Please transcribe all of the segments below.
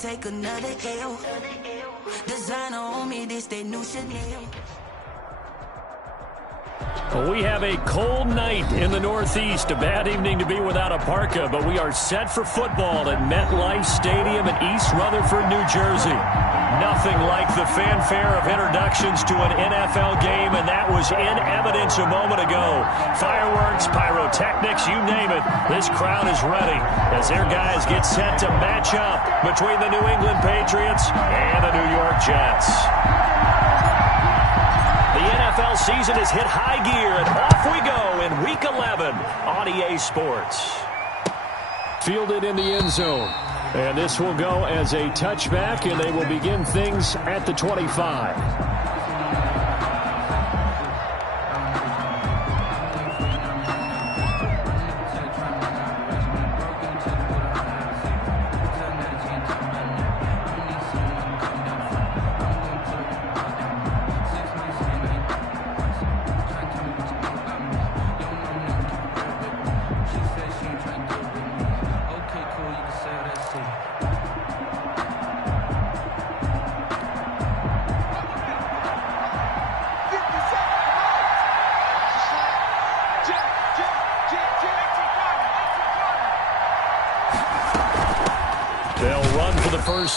take another L. Designer on me, this they new Chanel. We have a cold night in the Northeast. A bad evening to be without a parka, but we are set for football at MetLife Stadium in East Rutherford, New Jersey. Nothing like the fanfare of introductions to an NFL game, and that was in evidence a moment ago. Fireworks, pyrotechnics, you name it. This crowd is ready as their guys get set to match up between the New England Patriots and the New York Jets. The NFL season has hit high gear, and off we go in Week 11 on EA Sports. Fielded in the end zone. And this will go as a touchback, and they will begin things at the 25.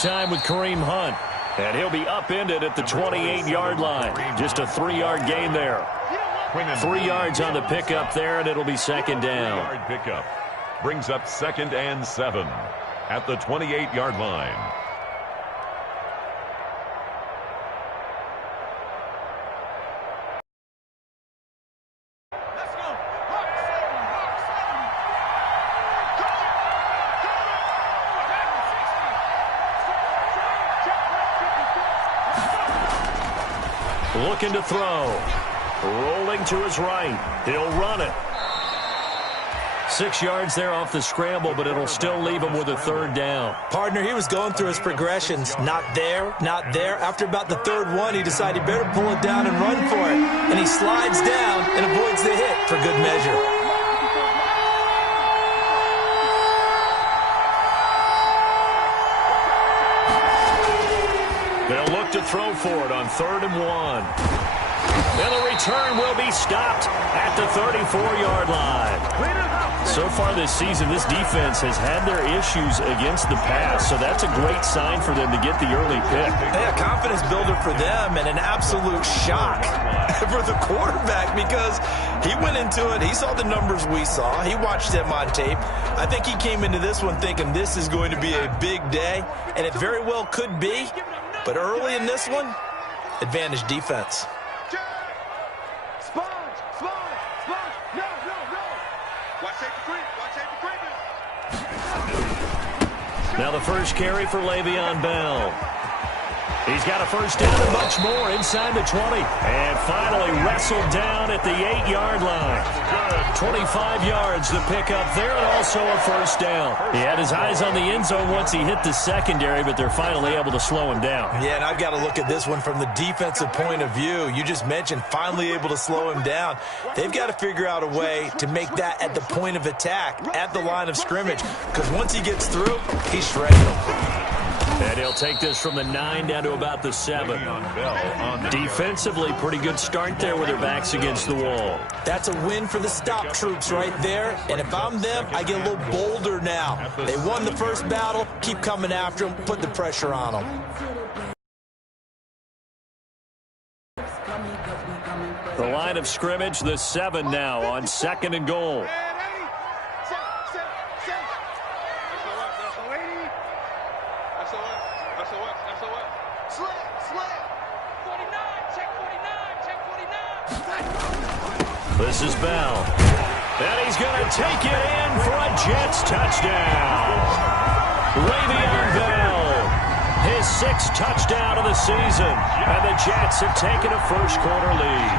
Time with Kareem Hunt, and he'll be upended at the 28-yard line. Just a 3-yard gain there. 3 yards on the pickup there, and it'll be second down. 3-yard pickup brings up 2nd and 7 at the 28-yard line. Looking to throw. Rolling to his right. He'll run it. 6 yards there off the scramble, but it'll still leave him with a 3rd down. Partner, he was going through his progressions. Not there, not there. After about the 3rd one, he decided he better pull it down and run for it. And he slides down and avoids the hit for good measure. They'll look to throw for it on 3rd and 1. And the return will be stopped at the 34-yard line. So far this season, this defense has had their issues against the pass, so that's a great sign for them to get the early pick. Yeah, confidence builder for them and an absolute shock for the quarterback because he went into it. He saw the numbers we saw. He watched them on tape. I think he came into this one thinking this is going to be a big day, and it very well could be. But early in this one, advantage defense. Now the first carry for Le'Veon Bell. He's got a first down and much more inside the 20. And finally wrestled down at the 8-yard line. 25 yards the pickup there, and also a first down. He had his eyes on the end zone once he hit the secondary, but they're finally able to slow him down. Yeah, and I've got to look at this one from the defensive point of view. You just mentioned finally able to slow him down. They've got to figure out a way to make that at the point of attack, at the line of scrimmage, because once he gets through, he's shredding them. And he'll take this from the 9 down to about the 7. Defensively, pretty good start there with their backs against the wall. That's a win for the stop troops right there. And if I'm them, I get a little bolder now. They won the first battle. Keep coming after them. Put the pressure on them. The line of scrimmage, the 7 now on 2nd and goal. This is Bell. And he's going to take it in for a Jets touchdown. Le'Veon Bell, his 6th touchdown of the season. And the Jets have taken a first-quarter lead.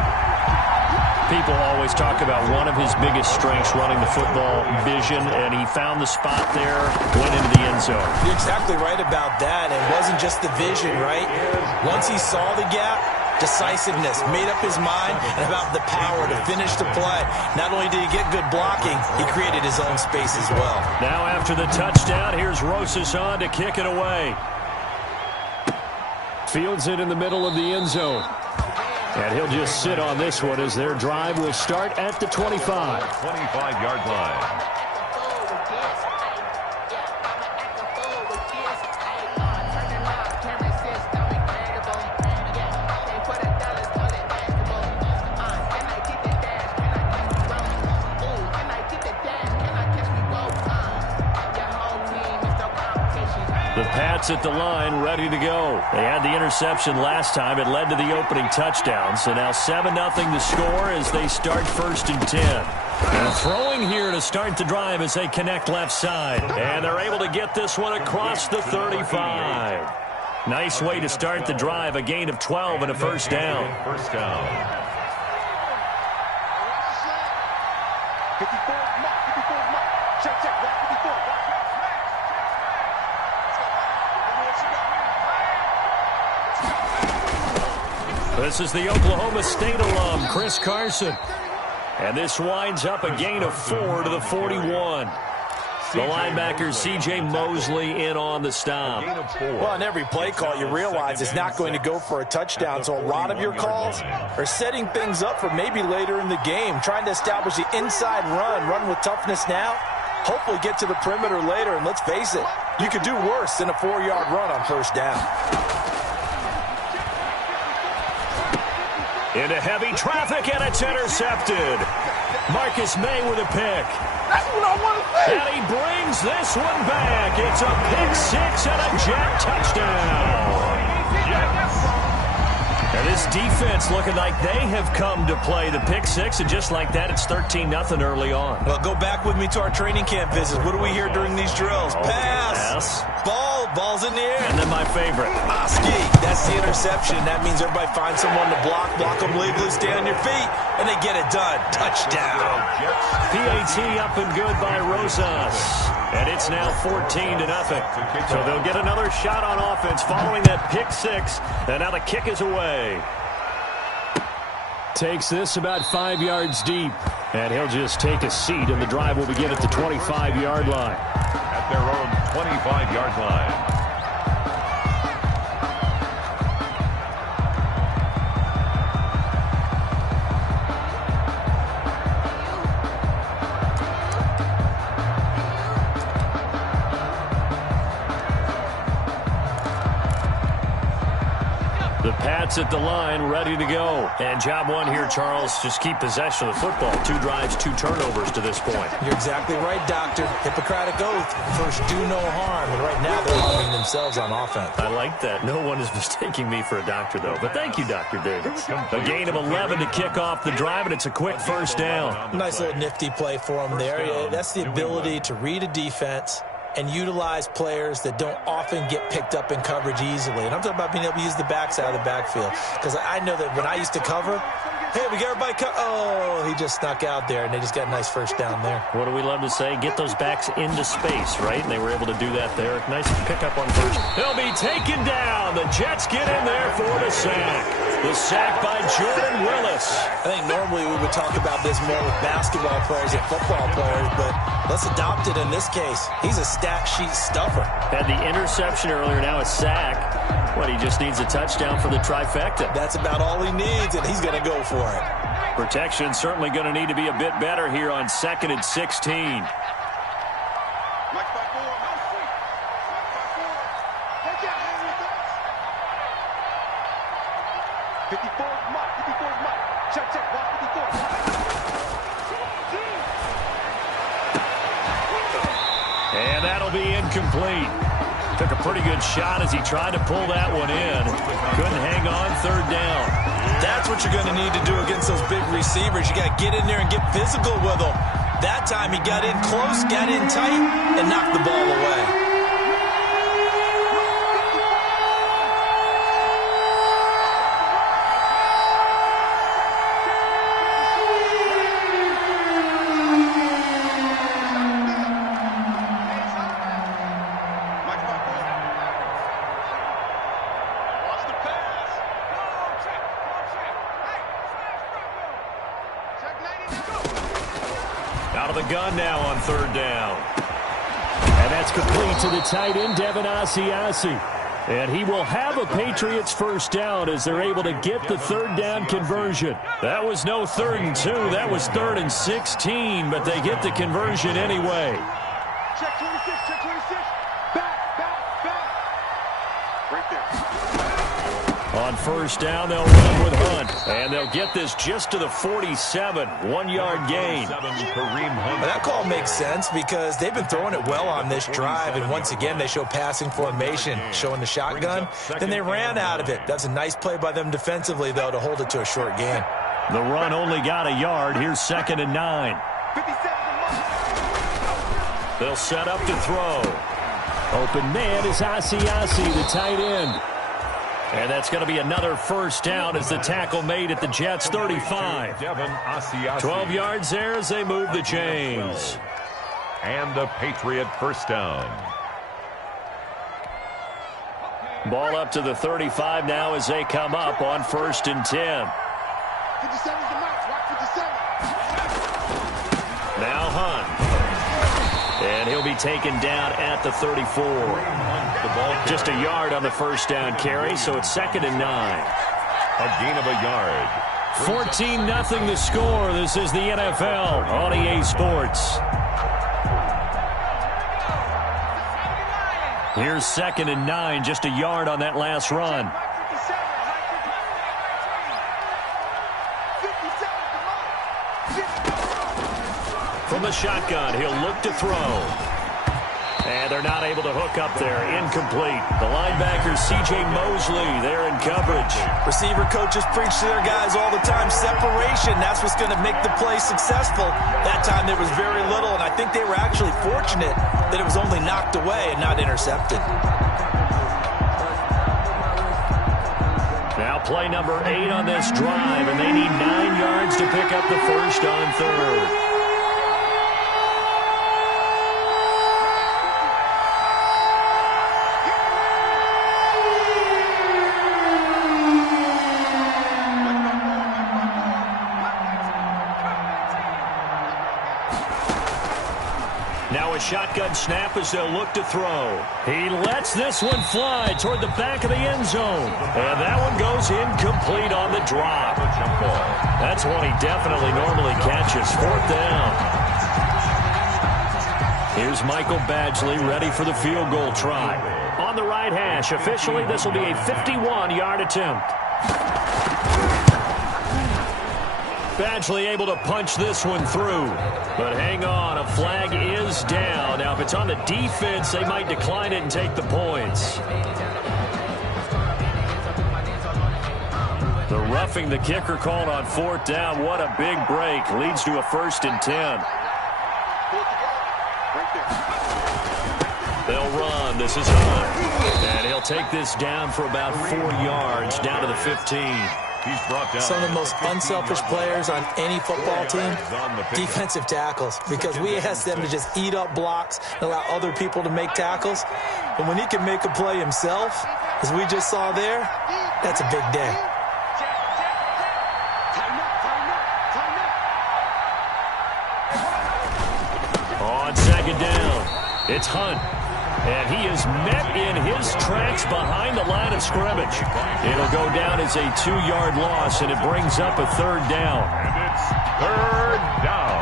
People always talk about one of his biggest strengths running the football, vision, and he found the spot there, went into the end zone. You're exactly right about that. It wasn't just the vision, right? Once he saw the gap, decisiveness, made up his mind, and about the power to finish the play. Not only did he get good blocking, he created his own space as well. Now after the touchdown, here's Rosas on to kick it away. Fields it in the middle of the end zone. And he'll just sit on this one as their drive will start at the 25. 25-yard line. The Pats at the line, ready to go. They had the interception last time. It led to the opening touchdown. So now 7-0 the score as they start 1st and 10. And throwing here to start the drive as they connect left side. And they're able to get this one across the 35. Nice way to start the drive. A gain of 12 and a first down. First down. 54 mark. Check, block 54. This is the Oklahoma State alum, Chris Carson. And this winds up a gain of 4 to the 41. The linebacker, C.J. Mosley, in on the stop. Well, on every play call, you realize it's not going to go for a touchdown, so a lot of your calls are setting things up for maybe later in the game, trying to establish the inside run with toughness now, hopefully get to the perimeter later, and let's face it, you could do worse than a 4-yard run on first down. Into heavy traffic, and it's intercepted. Marcus May with a pick. That's what I want to say. And he brings this one back. It's a pick six and a Jet touchdown. And this defense looking like they have come to play the pick six, and just like that, it's 13-0 early on. Well, go back with me to our training camp visits. What do we hear during these drills? Pass. Ball's in the air. And then my favorite. Ski. That's the interception. That means everybody finds someone to block them legally, stay on your feet, and they get it done. Touchdown. PAT up and good by Rosas. And it's now 14-0. So they'll get another shot on offense following that pick six. And now the kick is away. Takes this about 5 yards deep. And he'll just take a seat, and the drive will begin at the 25-yard line. At their own 25-yard line. The Pats at the line, ready to go. And job one here, Charles, just keep possession of the football. 2 drives, 2 turnovers to this point. You're exactly right, Doctor. Hippocratic oath. First, do no harm. And right now, they're harming themselves on offense. I like that. No one is mistaking me for a doctor, though. But thank you, Dr. Davis. A gain of 11 to kick off the drive, and it's a quick first down. Nice little nifty play for them there. Yeah, that's the ability to read a defense and utilize players that don't often get picked up in coverage easily. And I'm talking about being able to use the backside of the backfield. Because I know that when I used to cover, hey, we got everybody he just snuck out there, and they just got a nice first down there. What do we love to say? Get those backs into space, right? And they were able to do that there. Nice pickup on first. They'll be taken down. The Jets get in there for the sack. The sack by Jordan Willis. I think normally we would talk about this more with basketball players and football players, but let's adopt it in this case. He's a stat sheet stuffer. Had the interception earlier, now a sack. What, he just needs a touchdown for the trifecta. That's about all he needs, and he's going to go for it. Protection certainly going to need to be a bit better here on 2nd and 16. And that'll be incomplete. Took a pretty good shot as he tried to pull that one in. Couldn't hang on, 3rd down. That's what you're going to need to do against those big receivers. You got to get in there and get physical with them. That time he got in close, got in tight, and knocked the ball away. Out of the gun now on third down. And that's complete to the tight end, Devin Asiasi. And he will have a Patriots first down as they're able to get the third down conversion. That was no 3rd and 2. That was 3rd and 16, but they get the conversion anyway. Check 26, check 26. Back. Right there. On first down, they'll run with Hunt. And they'll get this just to the 47. 1-yard gain. That call makes sense because they've been throwing it well on this drive. And once again, they show passing formation, showing the shotgun. Then they ran out of it. That's a nice play by them defensively, though, to hold it to a short gain. The run only got a yard. Here's 2nd and 9. 57. They'll set up to throw. Open man is Asiasi, the tight end. And that's going to be another first down as the tackle made at the Jets' 35. 12 yards there as they move the chains. And a Patriot first down. Ball up to the 35 now as they come up on 1st and 10. 57's the max. Watch 57. Now Hunt. And he'll be taken down at the 34. Just a yard on the first down carry, so it's 2nd and 9. A gain of a yard. 14-0 the score. This is the NFL on EA Sports. Here's 2nd and 9, just a yard on that last run. From the shotgun, he'll look to throw. And they're not able to hook up there. Incomplete. The linebacker, C.J. Mosley, there in coverage. Receiver coaches preach to their guys all the time. Separation, that's what's going to make the play successful. That time there was very little, and I think they were actually fortunate that it was only knocked away and not intercepted. Now play number 8 on this drive, and they need 9 yards to pick up the first on third. Now a shotgun snap as they'll look to throw. He lets this one fly toward the back of the end zone. And that one goes incomplete on the drop. That's one he definitely normally catches. 4th down. Here's Michael Badgley ready for the field goal try. On the right hash, officially this will be a 51-yard attempt. Badgley able to punch this one through. But hang on, a flag is down. Now, if it's on the defense, they might decline it and take the points. The roughing the kicker called on 4th down. What a big break. Leads to a 1st and 10. They'll run. This is Hunt. And he'll take this down for about 4 yards, down to the 15. He's brought down. Some of the most unselfish players on any football team, defensive tackles, because we ask them to just eat up blocks and allow other people to make tackles. But when he can make a play himself, as we just saw there, that's a big day. On 2nd down, it's Hunt. And he is met in his tracks behind the line of scrimmage. It'll go down as a 2-yard loss, and it brings up a 3rd down. And it's 3rd down.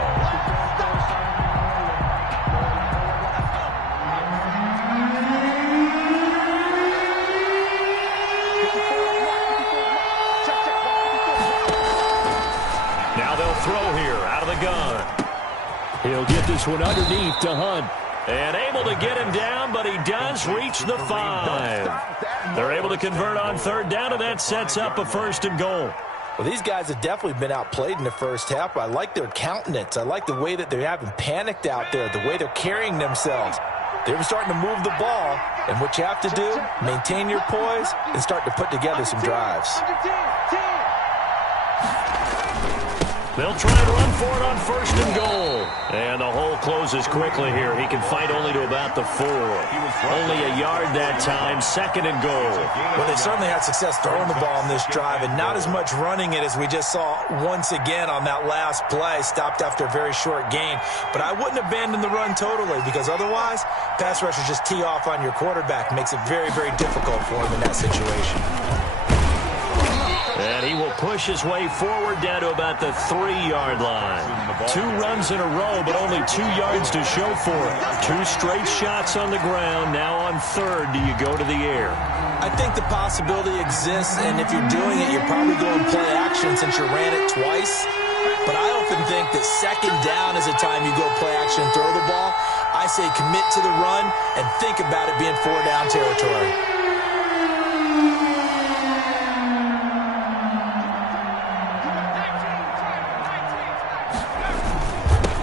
Now they'll throw here out of the gun. He'll get this one underneath to Hunt. And able to get him down, but he does reach the 5. They're able to convert on 3rd down, and that sets up a 1st and goal. Well, these guys have definitely been outplayed in the first half, but I like their countenance. I like the way that they haven't panicked out there, the way they're carrying themselves. They're starting to move the ball, and what you have to do, maintain your poise and start to put together some drives. They'll try and run for it on 1st and goal. And the hole closes quickly here. He can fight only to about the 4. Only a yard that time, 2nd and goal. Well, they certainly had success throwing the ball on this drive, and not as much running it as we just saw once again on that last play. Stopped after a very short gain. But I wouldn't abandon the run totally, because otherwise, pass rushers just tee off on your quarterback. Makes it very, very difficult for him in that situation. And he will push his way forward down to about the 3-yard line. 2 runs in a row, but only 2 yards to show for it. 2 straight shots on the ground. Now on 3rd, do you go to the air? I think the possibility exists, and if you're doing it, you're probably going play action since you ran it twice. But I often think that 2nd down is the time you go play action and throw the ball. I say commit to the run and think about it being 4-down territory.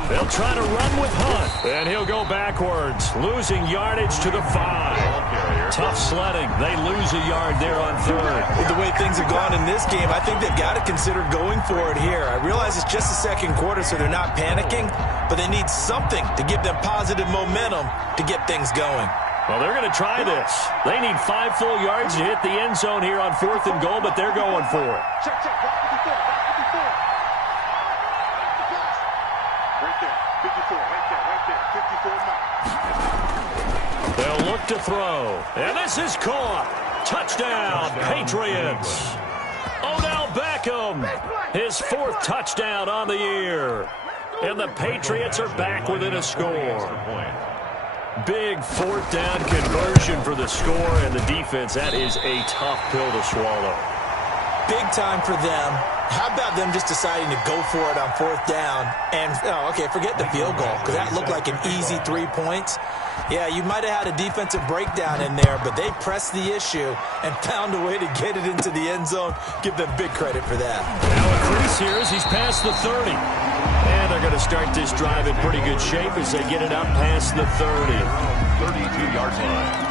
They'll try to run with Hunt, and he'll go backwards, losing yardage to the 5. Tough sledding. They lose a yard there on 3rd. With the way things have gone in this game, I think they've got to consider going for it here. I realize it's just the 2nd quarter, so they're not panicking, but they need something to give them positive momentum to get things going. Well, they're going to try this. They need 5 full yards to hit the end zone here on 4th and goal, but they're going for it. Check. Back 54. Right there. 54. Right there. 54 mark. They'll look to throw. And this is caught. Touchdown, Patriots. Odell Beckham, his 4th touchdown on the year. And the Patriots are back within a score. Big 4th down conversion for the score, and the defense, that is a tough pill to swallow. Big time for them. How about them just deciding to go for it on 4th down? And, forget the field goal, because that looked like an easy 3 points. Yeah, you might have had a defensive breakdown in there, but they pressed the issue and found a way to get it into the end zone. Give them big credit for that. Now increase here as he's past the 30. And they're going to start this drive in pretty good shape as they get it up past the 30. 32-yard line.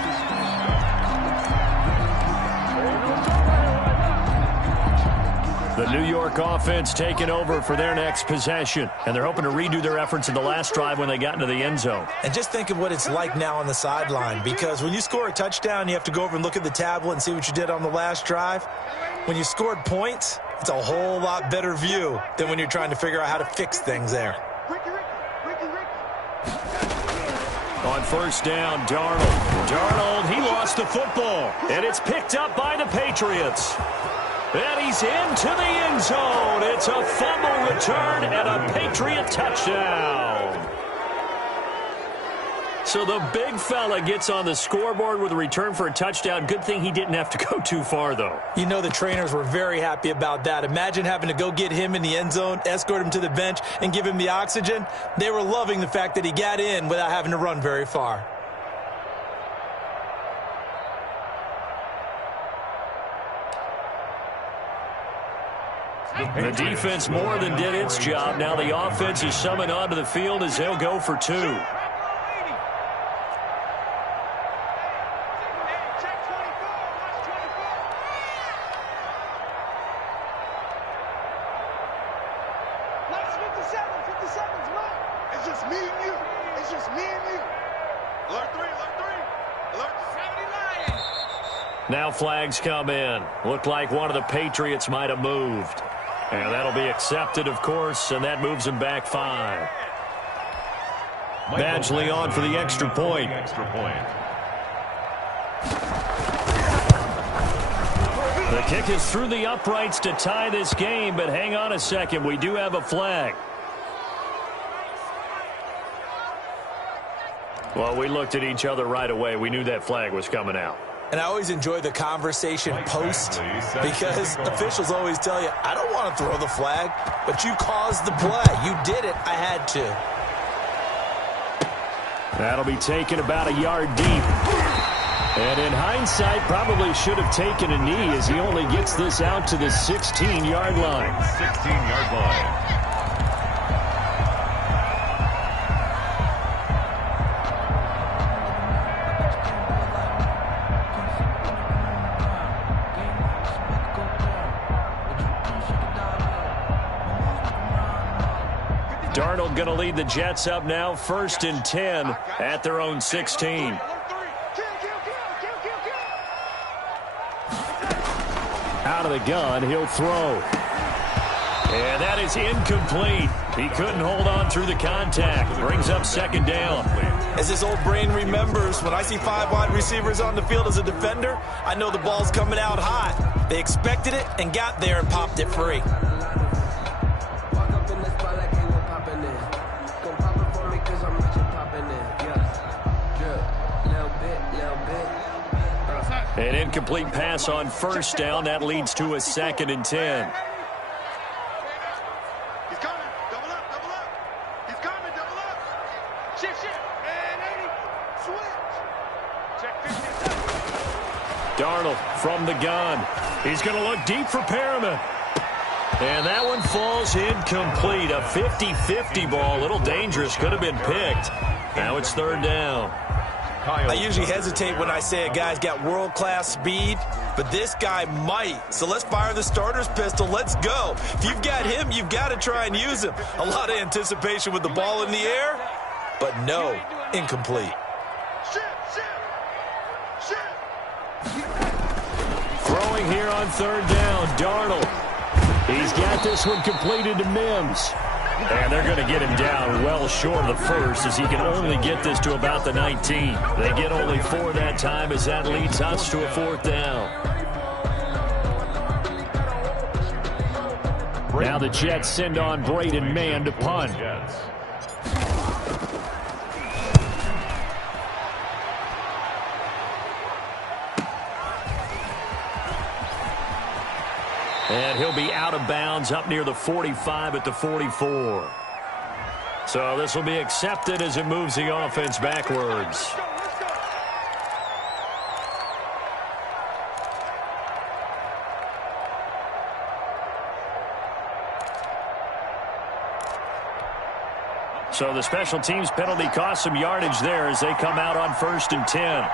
The New York offense taking over for their next possession. And they're hoping to redo their efforts in the last drive when they got into the end zone. And just think of what it's like now on the sideline, because when you score a touchdown, you have to go over and look at the tablet and see what you did on the last drive. When you scored points, it's a whole lot better view than when you're trying to figure out how to fix things there. On 1st down, Darnold, he lost the football. And it's picked up by the Patriots. And he's into the end zone. It's a fumble return and a Patriot touchdown. So the big fella gets on the scoreboard with a return for a touchdown. Good thing he didn't have to go too far, though. You know the trainers were very happy about that. Imagine having to go get him in the end zone, escort him to the bench, and give him the oxygen. They were loving the fact that he got in without having to run very far. The defense more than did its job. Now the offense is summoned onto the field as they'll go for 2. It's just me and you. It's just me and you. Alert 3. Alert 79. Now flags come in. Looked like one of the Patriots might have moved. And that'll be accepted, of course, and that moves him back 5. Badgley on for the extra point. The kick is through the uprights to tie this game, but hang on a second. We do have a flag. Well, we looked at each other right away. We knew that flag was coming out. And I always enjoy the conversation post, because officials always tell you, I don't want to throw the flag, but you caused the play. You did it. I had to. That'll be taken about a yard deep. And in hindsight, probably should have taken a knee as he only gets this out to the 16-yard line. 16-yard line. Darnold going to lead the Jets up now, 1st and 10 at their own 16. Out of the gun, he'll throw. And that is incomplete. He couldn't hold on through the contact. Brings up 2nd down. As his old brain remembers, when I see 5 wide receivers on the field as a defender, I know the ball's coming out hot. They expected it and got there and popped it free. An incomplete pass on 1st down. That leads to a 2nd and 10. He's coming. Double up, double up. He's coming, double up. Shift. And 80. Switch. Check 50. Darnold from the gun. He's going to look deep for Perriman. And that one falls incomplete. A 50-50 ball. A little dangerous. Could have been picked. Now it's 3rd down. I usually hesitate when I say a guy's got world-class speed, but this guy might. So let's fire the starter's pistol. Let's go. If you've got him, you've got to try and use him. A lot of anticipation with the ball in the air, but no, incomplete. Throwing here on 3rd down, Darnold. He's got this one completed to Mims. And they're going to get him down well short of the 1st as he can only get this to about the 19. They get only 4 that time as that leads us to a 4th down. Now the Jets send on Braden Mann to punt. And he'll be out of bounds up near the 45 at the 44. So this will be accepted as it moves the offense backwards. So the special teams penalty cost some yardage there as they come out on 1st and 10.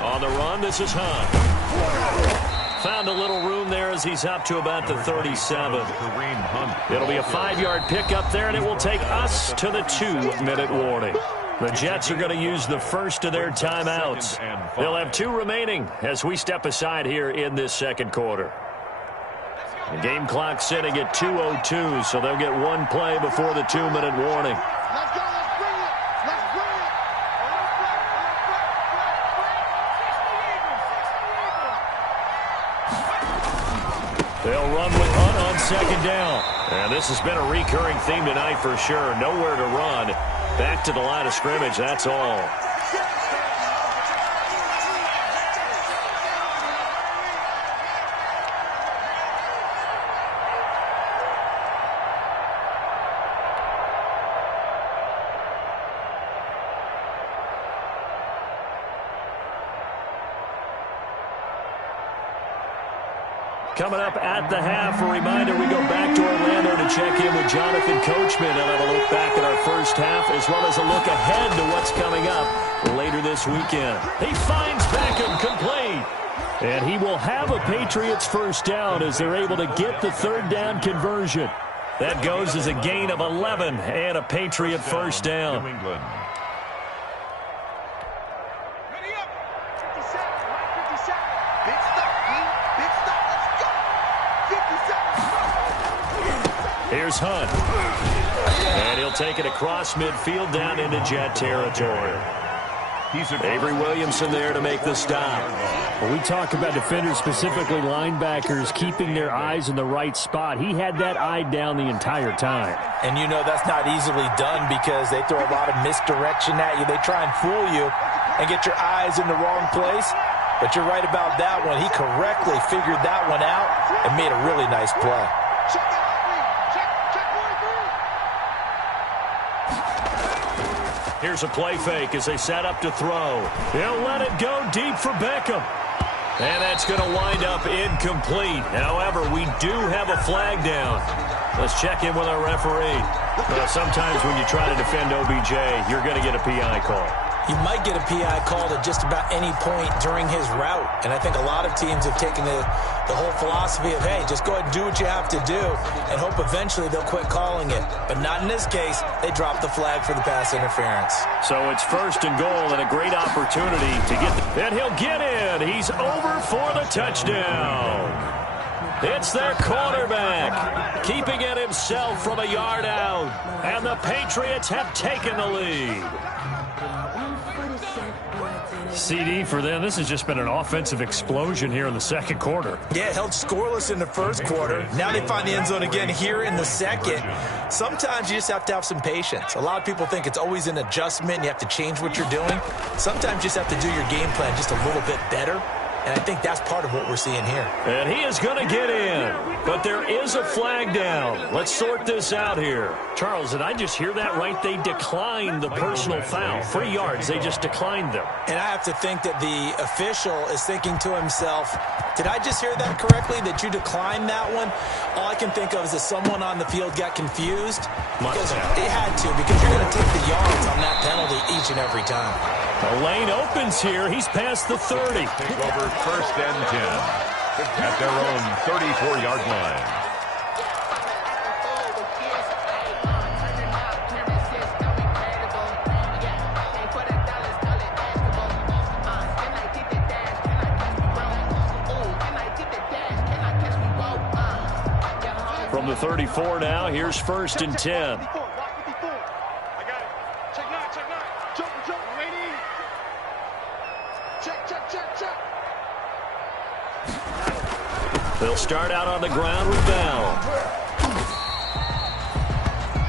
On the run, this is Hunt. Found a little room there as he's up to about the 37. It'll be a 5-yard pickup there, and it will take us to the 2-minute warning. The Jets are going to use the first of their timeouts. They'll have 2 remaining as we step aside here in this 2nd quarter. The game clock sitting at 2:02, so they'll get 1 play before the 2-minute warning. They'll run with Hunt on 2nd down. And this has been a recurring theme tonight for sure. Nowhere to run. Back to the line of scrimmage, that's all. Coming up at the half, a reminder, we go back to Orlando to check in with Jonathan Coachman and have a look back at our first half as well as a look ahead to what's coming up later this weekend. He finds Beckham complete. And he will have a Patriots first down as they're able to get the 3rd down conversion. That goes as a gain of 11 and a Patriot first down. New England. Here's Hunt. And he'll take it across midfield down into Jet territory. Avery Williamson there to make the stop. When we talk about defenders, specifically linebackers, keeping their eyes in the right spot, he had that eye down the entire time. And you know that's not easily done because they throw a lot of misdirection at you. They try and fool you and get your eyes in the wrong place. But you're right about that one. He correctly figured that one out and made a really nice play. Here's a play fake as they set up to throw. He'll let it go deep for Beckham. And that's going to wind up incomplete. However, we do have a flag down. Let's check in with our referee. Sometimes when you try to defend OBJ, you're going to get a PI call. you might get a PI called at just about any point during his route. And I think a lot of teams have taken the whole philosophy of, hey, just go ahead and do what you have to do and hope eventually they'll quit calling it. But not in this case. They dropped the flag for the pass interference. So it's 1st and goal and a great opportunity to get and he'll get in. He's over for the touchdown. It's their quarterback, keeping it himself from a yard out. And the Patriots have taken the lead. CD for them. This has just been an offensive explosion here in the second quarter. Yeah, held scoreless in the first quarter. Now they find the end zone again here in the second. Sometimes you just have to have some patience. A lot of people think it's always an adjustment. And you have to change what you're doing. Sometimes you just have to do your game plan just a little bit better. And I think that's part of what we're seeing here. And he is going to get in. But there is a flag down. Let's sort this out here. Charles, did I just hear that right? They declined the personal foul. 3 yards. They just declined them. And I have to think that the official is thinking to himself, did I just hear that correctly, that you declined that one? All I can think of is that someone on the field got confused. Because it had to, because you're going to take the yards on that penalty each and every time. The lane opens here. He's past the 30. Take over 1st and 10 at their own 34-yard line. From the 34 now, here's 1st and 10. They'll start out on the ground with Bell.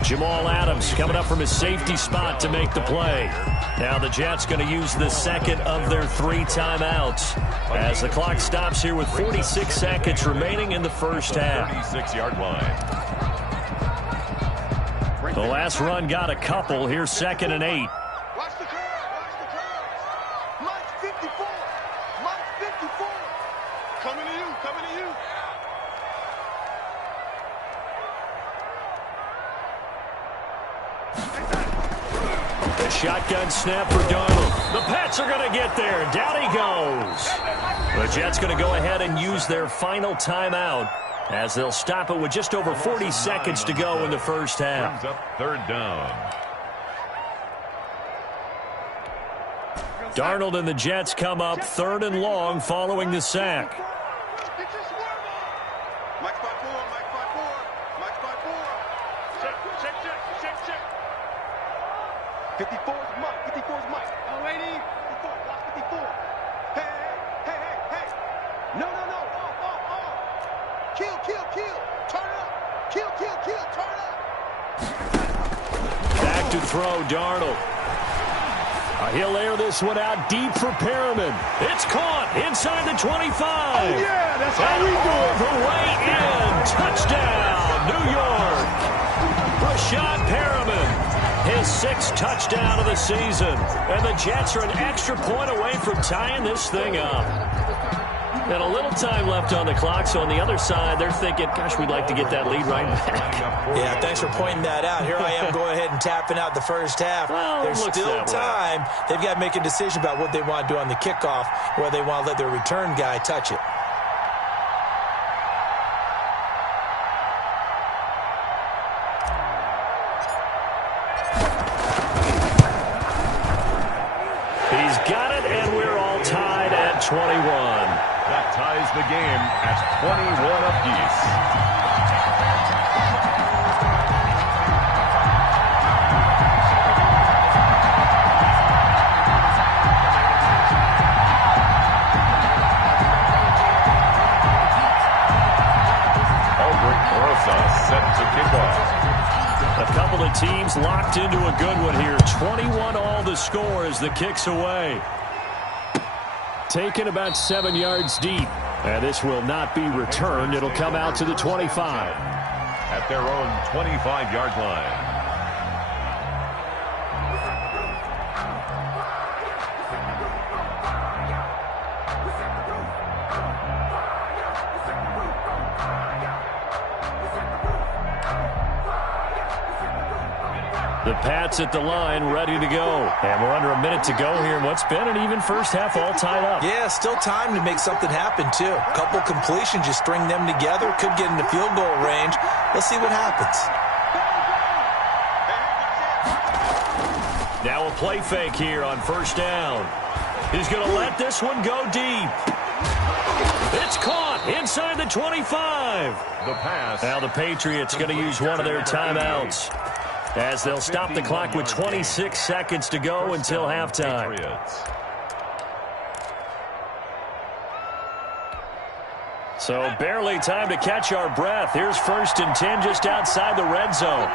Jamal Adams coming up from his safety spot to make the play. Now the Jets going to use the second of their 3 timeouts as the clock stops here with 46 seconds remaining in the first half. 36-yard line. The last run got a couple. Here's 2nd and 8. Watch the curve. Watch the curve. Mike 54. Mike 54. Coming to you. Coming to you. The shotgun snap for Darnold. The Pats are going to get there. Down he goes. The Jets going to go ahead and use their final timeout as they'll stop it with just over 40 seconds to go in the first half. Brings up 3rd down. Darnold and the Jets come up 3rd and long following the sack. Mike 5-4. Mike 5-4. Mike 5-4. Check. 54 is Mike. 54 is Mike. Oh, 80. 54. Block 54. Hey. No. Oh. Kill. Turn it up. Kill. Turn it up. Back to throw, Darnold. He'll air this one out deep for Perriman. It's caught inside the 25. Oh, yeah, that's how we do it. The way in. Touchdown, New York. Rashad Perriman, his 6th touchdown of the season. And the Jets are an extra point away from tying this thing up. And a little time left on the clock, so on the other side, they're thinking, gosh, we'd like to get that lead right back. Yeah, thanks for pointing that out. Here I am going ahead and tapping out the first half. Well, there's still time. They've got to make a decision about what they want to do on the kickoff, whether they want to let their return guy touch it. He's got it, and we're all tied at 21. That ties the game at 21 apiece. Set to kick off. A couple of teams locked into a good one here. 21 all the score as the kick's away. Taken about 7 yards deep. And this will not be returned. It'll come out to the 25. At their own 25-yard line. The Pats at the line, ready to go. And we're under a minute to go here in what's been an even first half, all tied up. Yeah, still time to make something happen, too. A couple completions, you string them together, could get into field goal range. Let's see what happens. Now a play fake here on first down. He's going to let this one go deep. It's caught inside the 25. The pass. Now the Patriots going to use one of their timeouts as they'll stop the clock with 26 seconds to go until halftime. So barely time to catch our breath. Here's 1st and 10 just outside the red zone.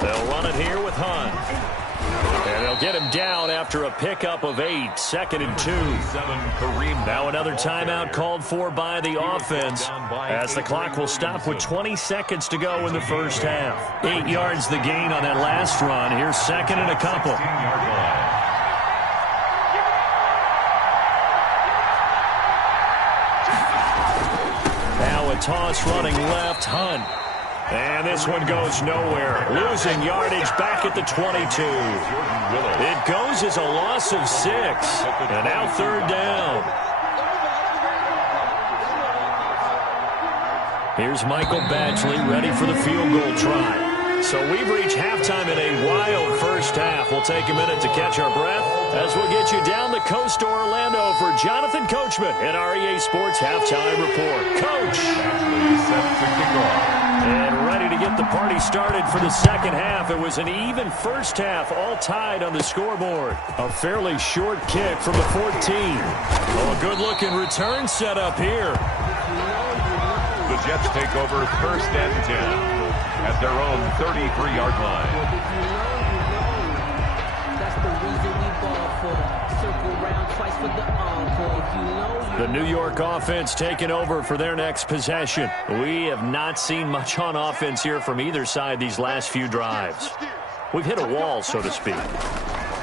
They'll run it here with Hunt. And they'll get him down after a pickup of 8, 2nd and 2. Now another timeout called for by the offense as the clock will stop with 20 seconds to go in the first half. 8 yards the gain on that last run. Here's 2nd and a couple. Now a toss running left, Hunt. And this one goes nowhere. Losing yardage back at the 22. It goes as a loss of 6. And now 3rd down. Here's Michael Badgley ready for the field goal try. So we've reached halftime in a wild first half. We'll take a minute to catch our breath as we'll get you down the coast to Orlando for Jonathan Coachman in our EA Sports Halftime Report. Coach! And ready to get the party started for the second half. It was an even first half, all tied on the scoreboard. A fairly short kick from the 14. Oh, a good-looking return set up here. The Jets take over 1st and 10 at their own 33-yard line. That's the reason we ball for the circle round twice for the encore. If you know. The New York offense taking over for their next possession. We have not seen much on offense here from either side these last few drives. We've hit a wall, so to speak.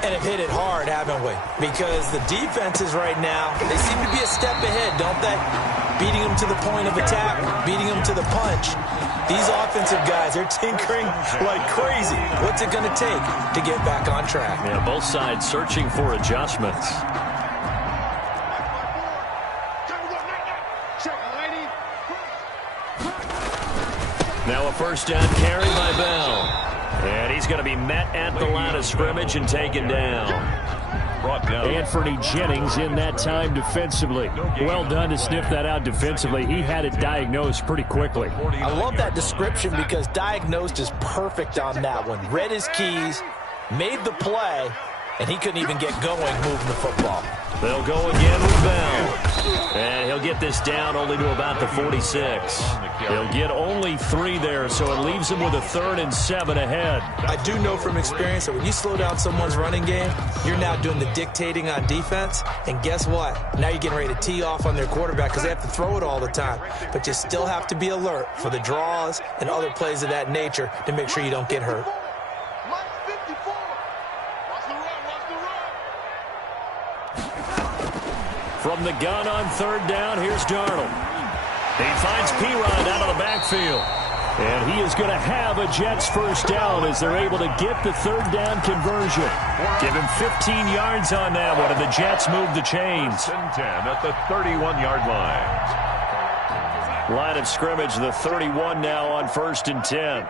And have hit it hard, haven't we? Because the defenses right now, they seem to be a step ahead, don't they? Beating them to the point of attack, beating them to the punch. These offensive guys, they're tinkering like crazy. What's it going to take to get back on track? Yeah, both sides searching for adjustments. Now a first down carry by Bell. And he's going to be met at the line of scrimmage and taken down. Anthony Jennings in that time defensively. Well done to sniff that out defensively. He had it diagnosed pretty quickly. I love that description because diagnosed is perfect on that one. Read his keys, made the play, and he couldn't even get going moving the football. They'll go again with Bell. And he'll get this down only to about the 46. He'll get only 3 there, so it leaves him with a 3rd and 7 ahead. I do know from experience that when you slow down someone's running game, you're now doing the dictating on defense. And guess what? Now you're getting ready to tee off on their quarterback because they have to throw it all the time. But you still have to be alert for the draws and other plays of that nature to make sure you don't get hurt. From the gun on 3rd down, here's Darnold. He finds P-Rod out of the backfield. And he is going to have a Jets first down as they're able to get the 3rd down conversion. Give him 15 yards on that one, and the Jets move the chains. 10 at the 31-yard line. Line of scrimmage, the 31 now on 1st and 10.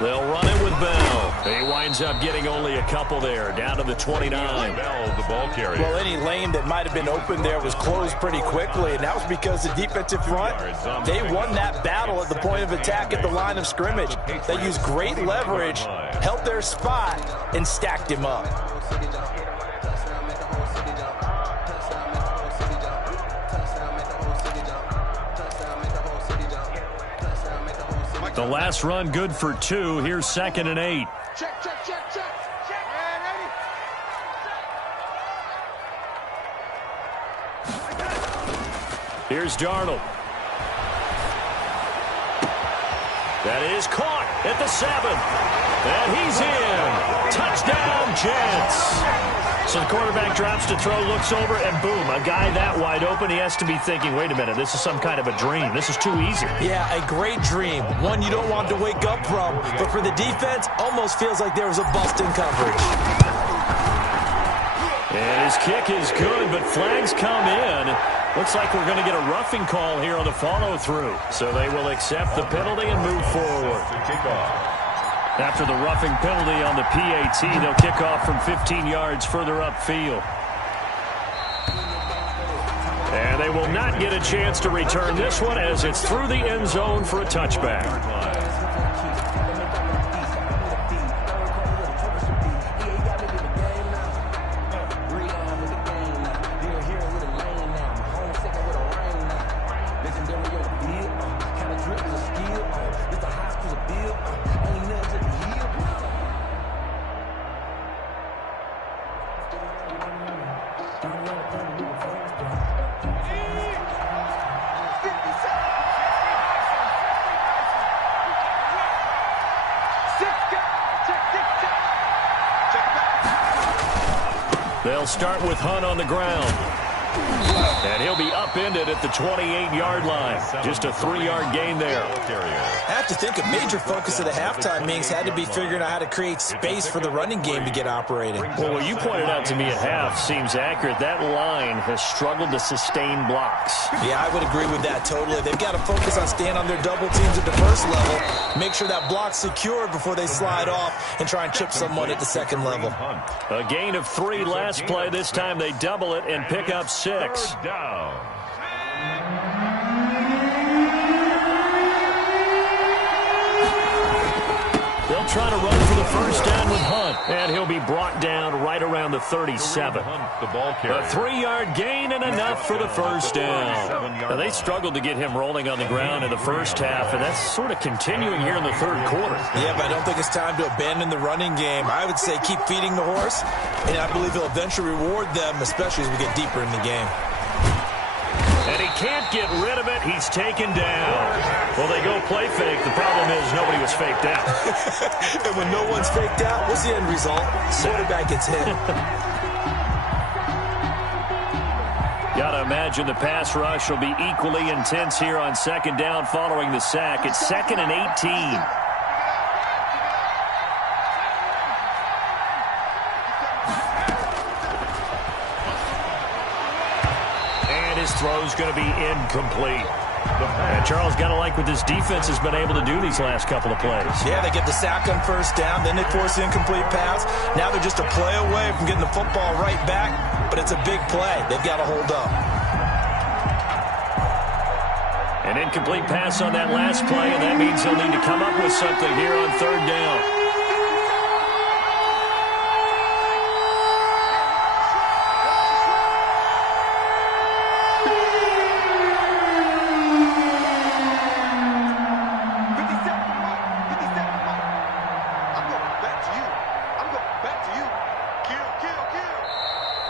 They'll run it with Bell. He winds up getting only a couple there, down to the 29. Bell, the ball carrier. Well, any lane that might have been open there was closed pretty quickly, and that was because the defensive front, they won that battle at the point of attack at the line of scrimmage. They used great leverage, held their spot, and stacked him up. The last run good for 2. Here's 2nd and 8. Check, check, check, check. And Here's Darnold. That is caught at the 7. And he's in. Touchdown, Jets. So the quarterback drops to throw, looks over, and boom, a guy that wide open, he has to be thinking, wait a minute, this is some kind of a dream. This is too easy. Yeah, a great dream. One you don't want to wake up from. But for the defense, almost feels like there was a bust in coverage. And his kick is good, but flags come in. Looks like we're going to get a roughing call here on the follow-through. So they will accept the penalty and move forward. After the roughing penalty on the PAT, they'll kick off from 15 yards further upfield. And they will not get a chance to return this one as it's through the end zone for a touchback. They'll start with Hunt on the ground. And he'll be upended at the 28-yard line. Just a 3-yard gain there. I have to think a major focus of the halftime meetings had to be figuring out how to create space for the running game to get operating. Well, what you pointed out to me at half seems accurate. That line has struggled to sustain blocks. Yeah, I would agree with that totally. They've got to focus on staying on their double teams at the first level, make sure that block's secured before they slide off, and try and chip someone at the second level. A gain of 3 last play. This time they double it and pick up 6. Third down. They'll try to run for the first down with Hunt, and he'll be brought down right around the 37. The ball carrier. A 3-yard gain and enough for the first down. Now, they struggled to get him rolling on the ground in the first half, and that's sort of continuing here in the third quarter. Yeah, but I don't think it's time to abandon the running game. I would say keep feeding the horse, and I believe he'll eventually reward them, especially as we get deeper in the game. And he can't get rid of it. He's taken down. Well, they go play fake. The problem is nobody was faked out. And when no one's faked out, what's the end result? Quarterback gets hit. Got to imagine the pass rush will be equally intense here on second down following the sack. It's 2nd and 18. His throw's going to be incomplete. And Charles, got to like what this defense has been able to do these last couple of plays. Yeah, they get the sack on first down, then they force the incomplete pass. Now they're just a play away from getting the football right back, but it's a big play. They've got to hold up. An incomplete pass on that last play, and that means they'll need to come up with something here on third down.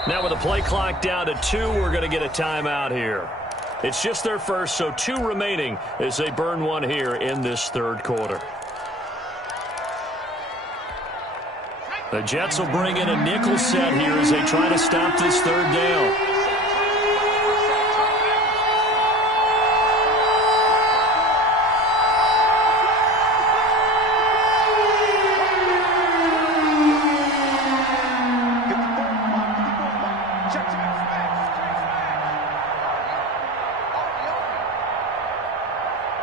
Now with the play clock down to 2, we're going to get a timeout here. It's just their first, so 2 remaining as they burn one here in this third quarter. The Jets will bring in a nickel set here as they try to stop this third down.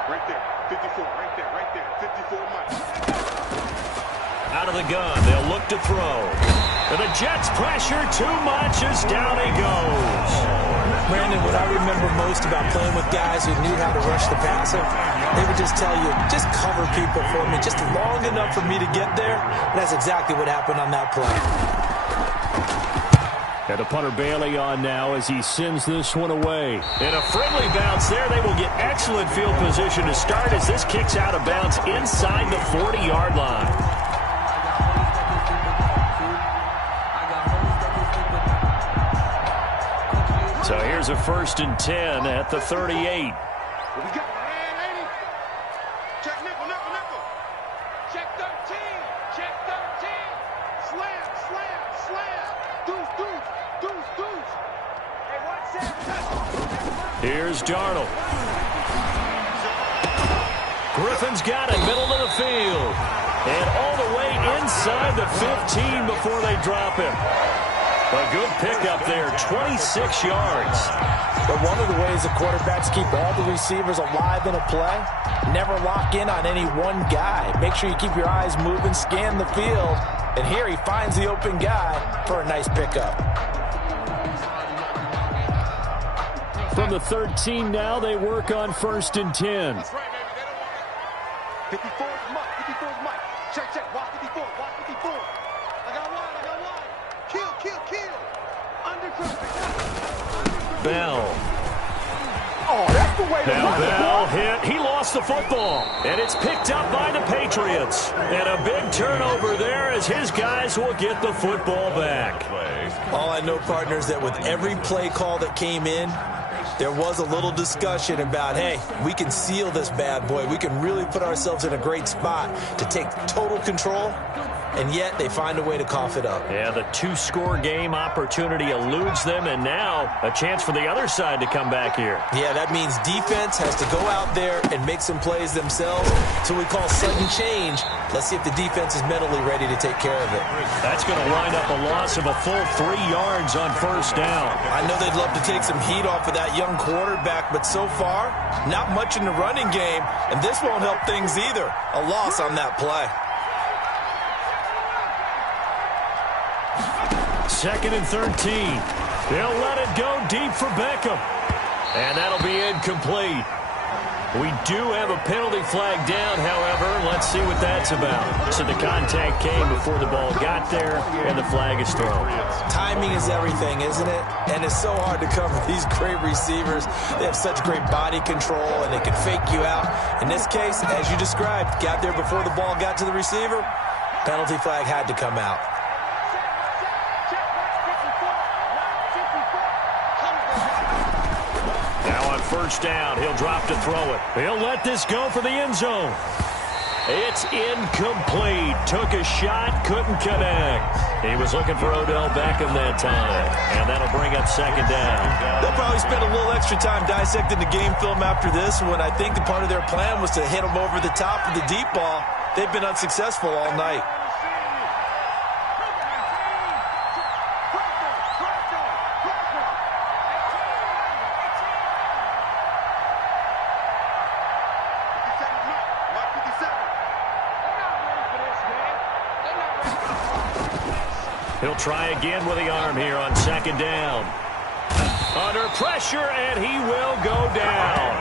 Right there. 54, right there. 54 Mike. Out of the gun, they'll look to throw. And the Jets pressure too much as down he goes. Brandon, what I remember most about playing with guys who knew how to rush the passer, they would just tell you, just cover people for me, just long enough for me to get there. And that's exactly what happened on that play. And the punter Bailey on now as he sends this one away. And a friendly bounce there. They will get excellent field position to start as this kicks out of bounds inside the 40-yard line. So here's a 1st and 10 at the 38. We got man, 80. Check nickel. Check 13. Check 13. Slam. Deuce. Hey, watch that. Here's Darnold. Griffin's got it, middle of the field. And all the way inside the 15 before they drop him. A good pickup there, 26 yards. But one of the ways the quarterbacks keep all the receivers alive in a play, never lock in on any one guy. Make sure you keep your eyes moving, scan the field. And here he finds the open guy for a nice pickup. From the 13 now, they work on 1st and 10. That's right, baby. They don't want it. 54's Mike. Check. Watch 54. I got one. Kill. Undercut. Bell. Oh, that's the way to Now run it, Bell boy. hit. He lost the football. And it's picked up by the Patriots. And a big turnover there as his guys will get the football back. All I know, partners, that with every play call that came in, there was a little discussion about, hey, we can seal this bad boy. We can really put ourselves in a great spot to take total control, and yet they find a way to cough it up. Yeah, the 2-score game opportunity eludes them, and now a chance for the other side to come back here. Yeah, that means defense has to go out there and make some plays themselves. So we call sudden change. Let's see if the defense is mentally ready to take care of it. That's going to wind up a loss of a full 3 yards on 1st down. I know they'd love to take some heat off of that young quarterback, but so far, not much in the running game, and this won't help things either. A loss on that play. 2nd and 13. They'll let it go deep for Beckham. And that'll be incomplete. We do have a penalty flag down, however. Let's see what that's about. So the contact came before the ball got there, and the flag is thrown. Timing is everything, isn't it? And it's so hard to cover these great receivers. They have such great body control, and they can fake you out. In this case, as you described, got there before the ball got to the receiver. Penalty flag had to come out. Now on 1st down, he'll drop to throw it. He'll let this go for the end zone. It's incomplete. Took a shot, couldn't connect. He was looking for Odell Beckham that time. And that'll bring up 2nd down. They'll probably spend a little extra time dissecting the game film after this one. I think the part of their plan was to hit him over the top of the deep ball. They've been unsuccessful all night. He'll try again with the arm here on 2nd down. Under pressure, and he will go down.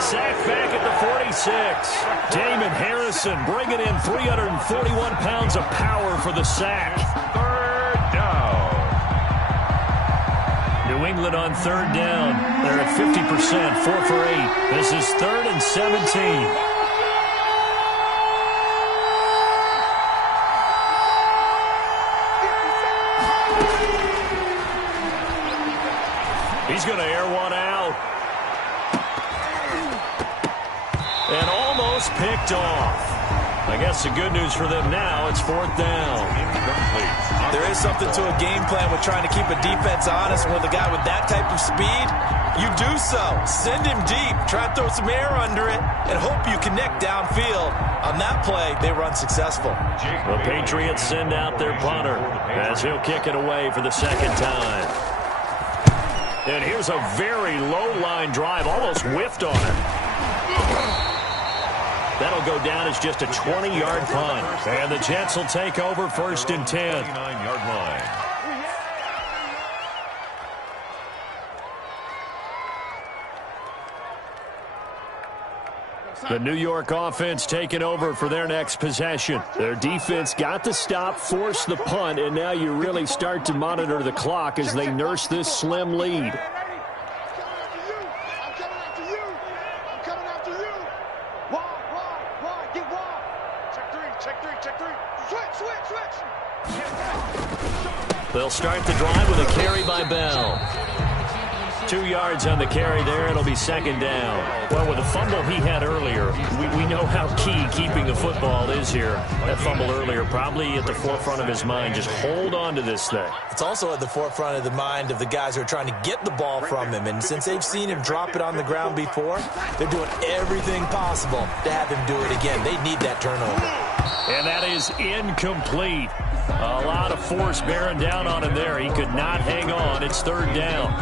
Sacked back at the 46. Damon Harrison bringing in 341 pounds of power for the sack. 3rd down. New England on 3rd down. They're at 50%, 4 for 8. This is 3rd and 17. He's going to air one out. And almost picked off. I guess the good news for them now, it's 4th down. There is something to a game plan with trying to keep a defense honest. With a guy with that type of speed, you do so. Send him deep. Try and throw some air under it and hope you connect downfield. On that play, they were unsuccessful. The Patriots send out their punter as he'll kick it away for the 2nd time. And here's a very low line drive, almost whiffed on it. That'll go down as just a 20-yard punt. And the Jets will take over 1st and 10. 29-yard line. The New York offense taking over for their next possession. Their defense got the stop, forced the punt, and now you really start to monitor the clock as they nurse this slim lead. They'll start the drive with a carry by Bell. 2 yards on the carry there. It'll be 2nd down. Well, with the fumble he had earlier, we know how key keeping the football is here. That fumble earlier probably at the forefront of his mind. Just hold on to this thing. It's also at the forefront of the mind of the guys who are trying to get the ball from him. And since they've seen him drop it on the ground before, they're doing everything possible to have him do it again. They need that turnover. And that is incomplete. A lot of force bearing down on him there. He could not hang on. It's 3rd down.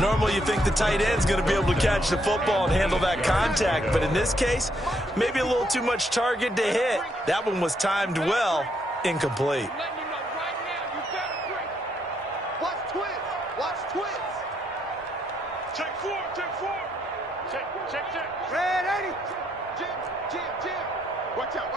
Normally you think the tight end's going to be able to catch the football and handle that contact, but in this case, maybe a little too much target to hit. That one was timed well, incomplete. Watch twins. Watch twins. Check 4. Check. Red 80. Jim. Watch out.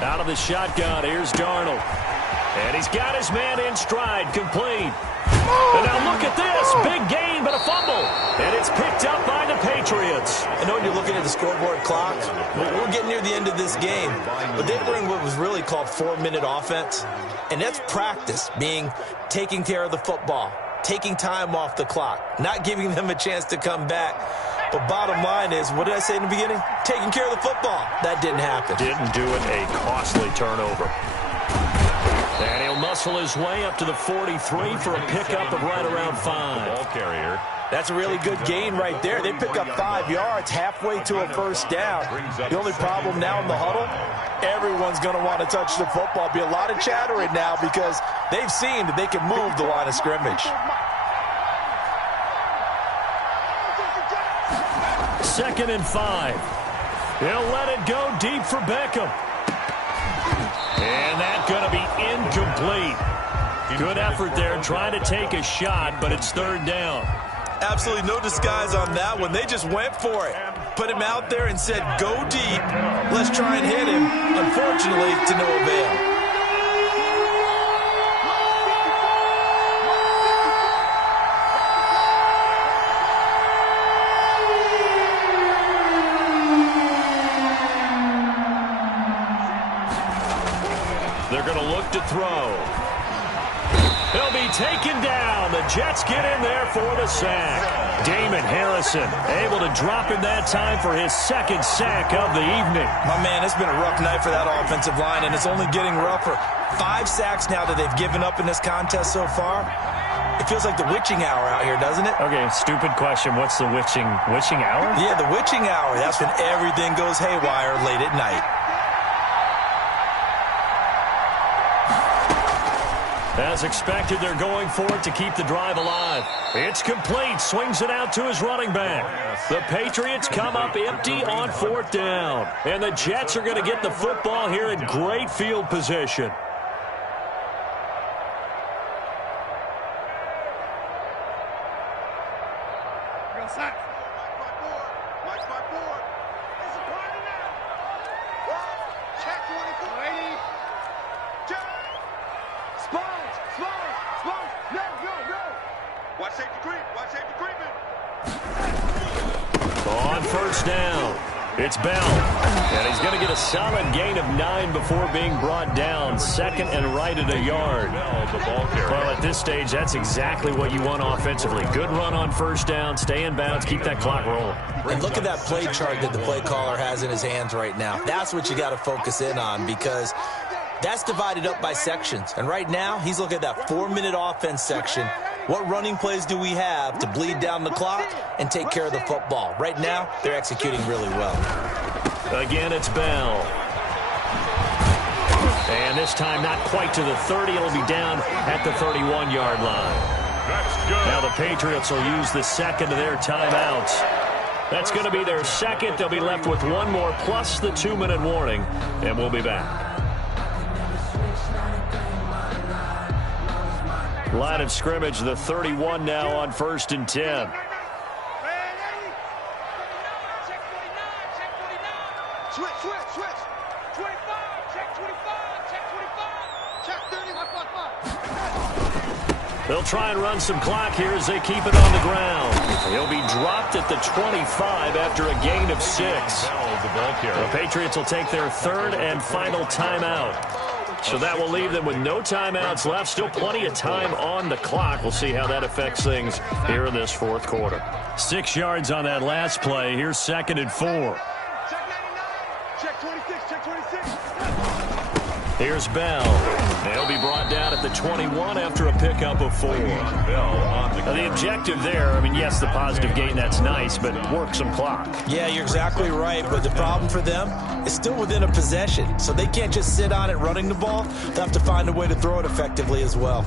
Out of the shotgun, here's Darnold. And he's got his man in stride, complete. And now look at this, big gain, but a fumble. And it's picked up by the Patriots. I know when you're looking at the scoreboard clock, we're getting near the end of this game, but they were in what was really called 4-minute offense. And that's practice, being taking care of the football, taking time off the clock, not giving them a chance to come back. But bottom line is, what did I say in the beginning? Taking care of the football. That didn't happen. Didn't do it, a costly turnover. And he'll muscle his way up to the 43 for a pickup of right around 5. Ball carrier. That's a really good gain right there. They pick up 5 yards halfway to a 1st down. The only problem now in the huddle, everyone's going to want to touch the football. Be a lot of chattering now because they've seen that they can move the line of scrimmage. 2nd and 5. He'll let it go deep for Beckham. And that's going to be incomplete. Good effort there trying to take a shot, but it's 3rd down. Absolutely no disguise on that one. They just went for it. Put him out there and said, go deep. Let's try and hit him. Unfortunately, to no avail. They're going to look to throw. He'll be taken down. The Jets get in there for the sack. Damon Harrison able to drop in that time for his 2nd sack of the evening. My man, it's been a rough night for that offensive line, and it's only getting rougher. 5 sacks now that they've given up in this contest so far. It feels like the witching hour out here, doesn't it? Okay, stupid question. What's the witching hour? Yeah, the witching hour. That's when everything goes haywire late at night. As expected, they're going for it to keep the drive alive. It's complete. Swings it out to his running back. The Patriots come up empty on 4th down. And the Jets are going to get the football here in great field position. On 1st down, it's Bell. And he's going to get a solid gain of 9 before being brought down. 2nd and right at a yard. Well, at this stage, that's exactly what you want offensively. Good run on 1st down, stay in bounds, keep that clock rolling. And look at that play chart that the play caller has in his hands right now. That's what you got to focus in on because that's divided up by sections. And right now, he's looking at that 4-minute offense section. What running plays do we have to bleed down the clock and take care of the football? Right now, they're executing really well. Again, it's Bell. And this time, not quite to the 30. It'll be down at the 31-yard line. Now the Patriots will use the second of their timeouts. That's going to be their second. They'll be left with one more plus the 2-minute warning, and we'll be back. Line of scrimmage, the 31 now on 1st and 10. Switch. 25, check 25, check 25, check 30, They'll try and run some clock here as they keep it on the ground. He'll be dropped at the 25 after a gain of 6. The Patriots will take their third and final timeout. So that will leave them with no timeouts left. Still plenty of time on the clock. We'll see how that affects things here in this fourth quarter. 6 yards on that last play. Here's 2nd and 4. check 26, check 26. Here's Bell. They'll be brought down at the 21 after a pickup of 4. Now the objective there, I mean, yes, the positive gain, that's nice, but work some clock. Yeah, you're exactly right, but the problem for them is still within a possession, so they can't just sit on it running the ball. They'll have to find a way to throw it effectively as well.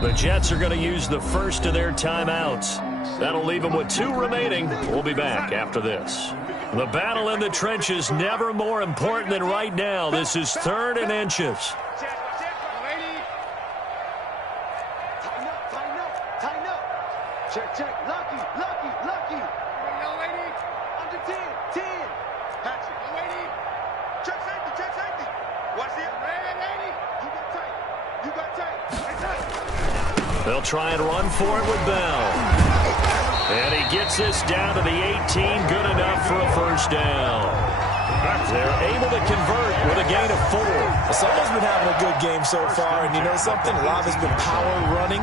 The Jets are going to use the first of their timeouts. That'll leave them with 2 remaining. We'll be back after this. The battle in the trenches, never more important than right now. This is 3rd and inches. Tighten up. Check. Lucky. Under 10. Patrick. Check safety. Watch it. You got tight. They'll try and run for it with Bell. And he gets this down to the 18, good enough for a first down. They're able to convert with a gain of 4. Someone's been having a good game so far, and you know something? A lot has been power running.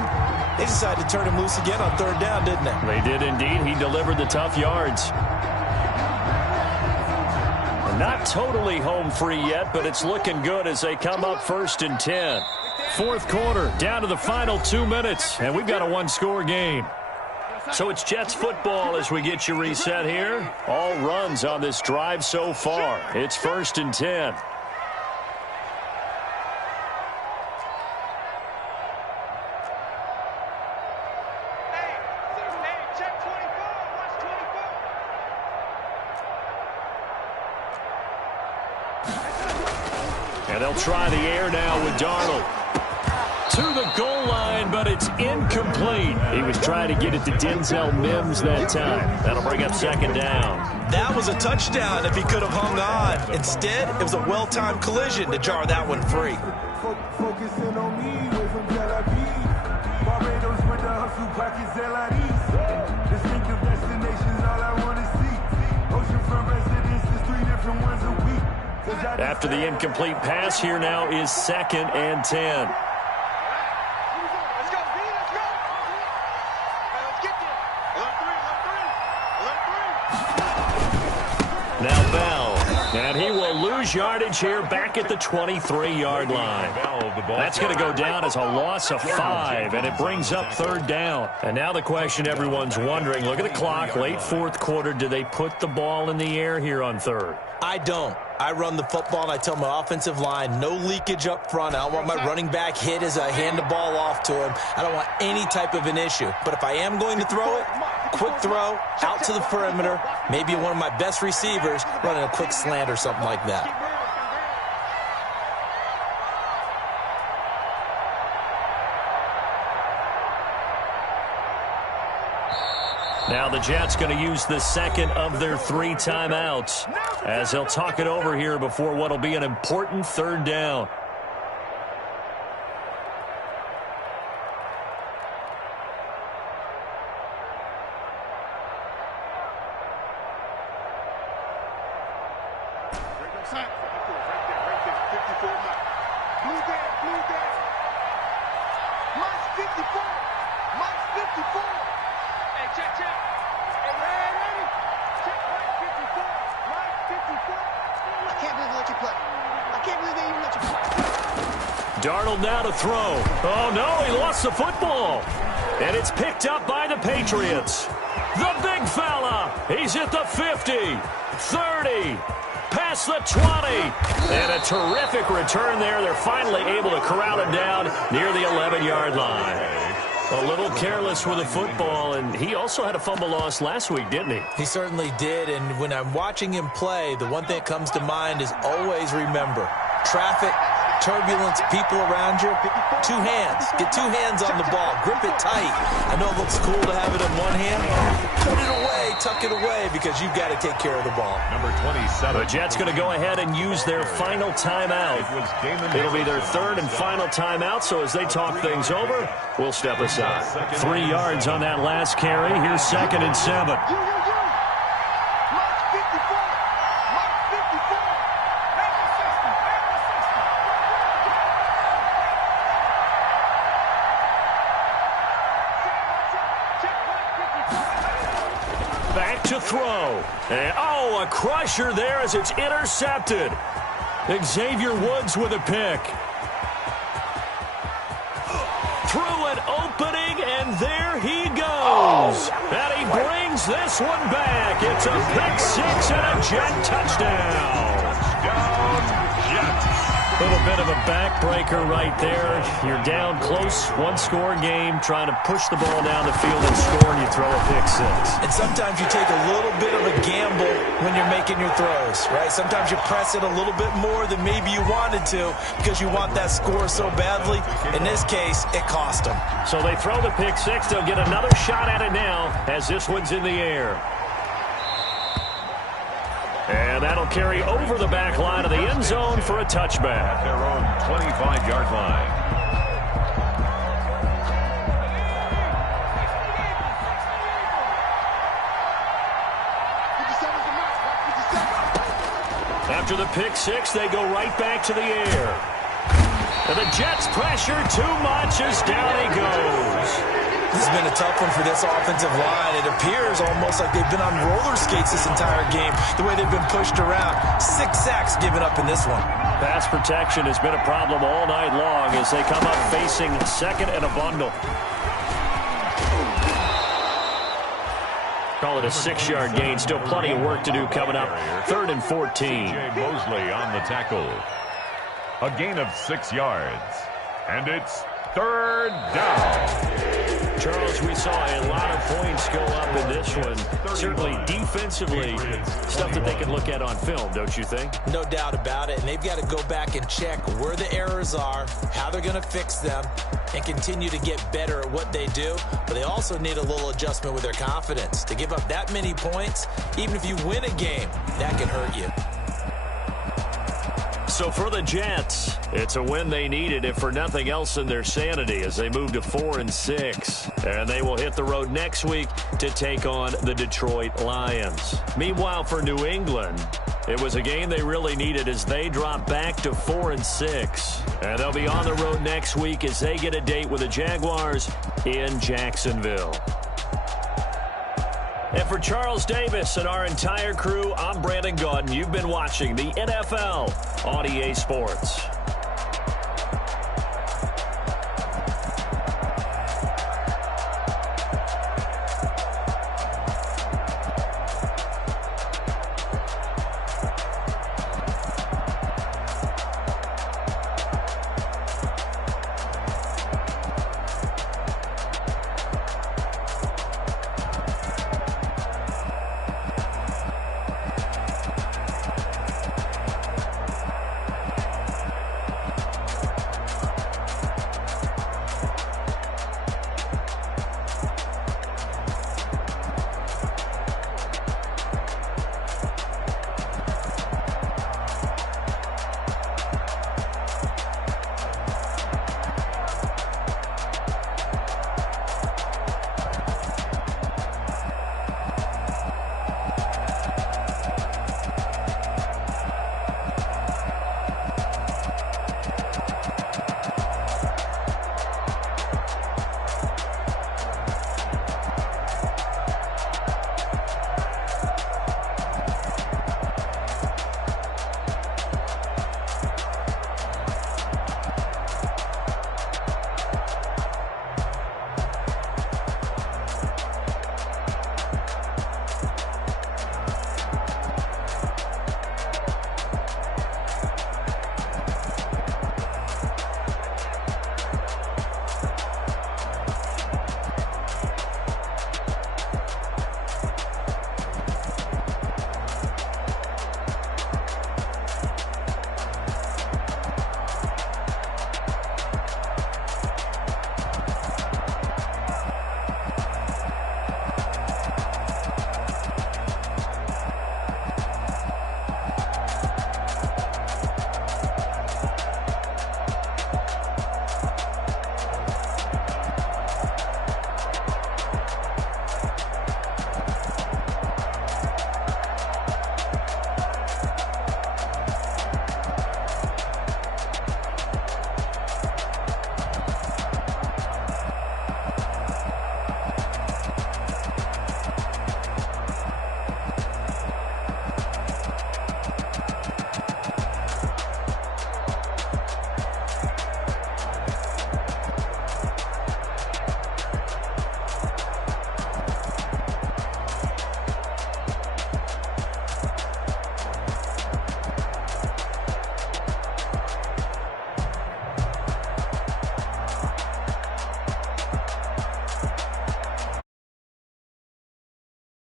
They decided to turn him loose again on 3rd down, didn't they? They did indeed. He delivered the tough yards. Not totally home free yet, but it's looking good as they come up 1st and 10. Fourth quarter, down to the final 2 minutes, and we've got a 1-score game. So it's Jets football as we get you reset here. All runs on this drive so far. It's 1st and 10. Check 24. Watch 24. And they'll try the air now with Darnold. To the goal line, but it's incomplete. He was trying to get it to Denzel Mims that time. That'll bring up 2nd down. That was a touchdown if he could have hung on. Instead, it was a well-timed collision to jar that one free. Focusing on me, way from Tel Aviv. Barbados with the hustle pockets, LIDs. Distinctive destinations, all I want to see. Oceanfront residences, 3 different ones a week. After the incomplete pass, here now is 2nd and 10. Now Bell, and he will lose yardage here back at the 23-yard line. That's going to go down as a loss of 5, and it brings up 3rd down. And now the question everyone's wondering, look at the clock, late fourth quarter, do they put the ball in the air here on 3rd? I don't. I run the football, and I tell my offensive line, no leakage up front. I don't want my running back hit as I hand the ball off to him. I don't want any type of an issue. But if I am going to throw it, quick throw, out to the perimeter, maybe one of my best receivers running a quick slant or something like that. Now the Jets going to use the 2nd of their 3 timeouts as they'll talk it over here before what will be an important 3rd down. Darnold now to throw. Oh, no, he lost the football. And it's picked up by the Patriots. The big fella. He's at the 50, 30, past the 20. And a terrific return there. They're finally able to corral him down near the 11-yard line. A little careless with the football, and he also had a fumble loss last week, didn't he? He certainly did, and when I'm watching him play, the one thing that comes to mind is always remember, traffic, turbulence, people around you, two hands. Get two hands on the ball. Grip it tight. I know it looks cool to have it in one hand. Put it away, tuck it away, because you've got to take care of the ball. Number 27. The Jets going to go ahead and use their final timeout. It'll be their third and final timeout, so as they talk things over, we'll step aside. 3 yards on that last carry. Here's 2nd and 7. Back to throw. And, oh, a crusher there as it's intercepted. Xavier Woods with a pick. Through an opening, and there he goes. And he brings this one back. It's a pick six and a Jet touchdown. A little bit of a backbreaker right there. You're down close, one-score game, trying to push the ball down the field and score, and you throw a pick six. And sometimes you take a little bit of a gamble when you're making your throws, right? Sometimes you press it a little bit more than maybe you wanted to because you want that score so badly. In this case, it cost them. So they throw the pick six. They'll get another shot at it now as this one's in the air. And that'll carry over the back line of the end zone for a touchback. At their own 25-yard line. After the pick six, they go right back to the air. And the Jets pressure too much as down he goes. This has been a tough one for this offensive line. It appears almost like they've been on roller skates this entire game, the way they've been pushed around. 6 sacks given up in this one. Pass protection has been a problem all night long as they come up facing second and a bundle. Call it a 6-yard gain. Still plenty of work to do coming up. 3rd and 14. Jay Mosley on the tackle. A gain of 6 yards. And it's 3rd down. Charles, we saw a lot of points go up in this one. Certainly defensively, stuff that they can look at on film, don't you think? No doubt about it. And they've got to go back and check where the errors are, how they're going to fix them, and continue to get better at what they do. But they also need a little adjustment with their confidence. To give up that many points, even if you win a game, that can hurt you. So for the Jets, it's a win they needed, if for nothing else than their sanity, as they move to 4-6. And they will hit the road next week to take on the Detroit Lions. Meanwhile, for New England, it was a game they really needed as they drop back to 4-6. And they'll be on the road next week as they get a date with the Jaguars in Jacksonville. And for Charles Davis and our entire crew, I'm Brandon Gaudin. You've been watching the NFL on EA Sports.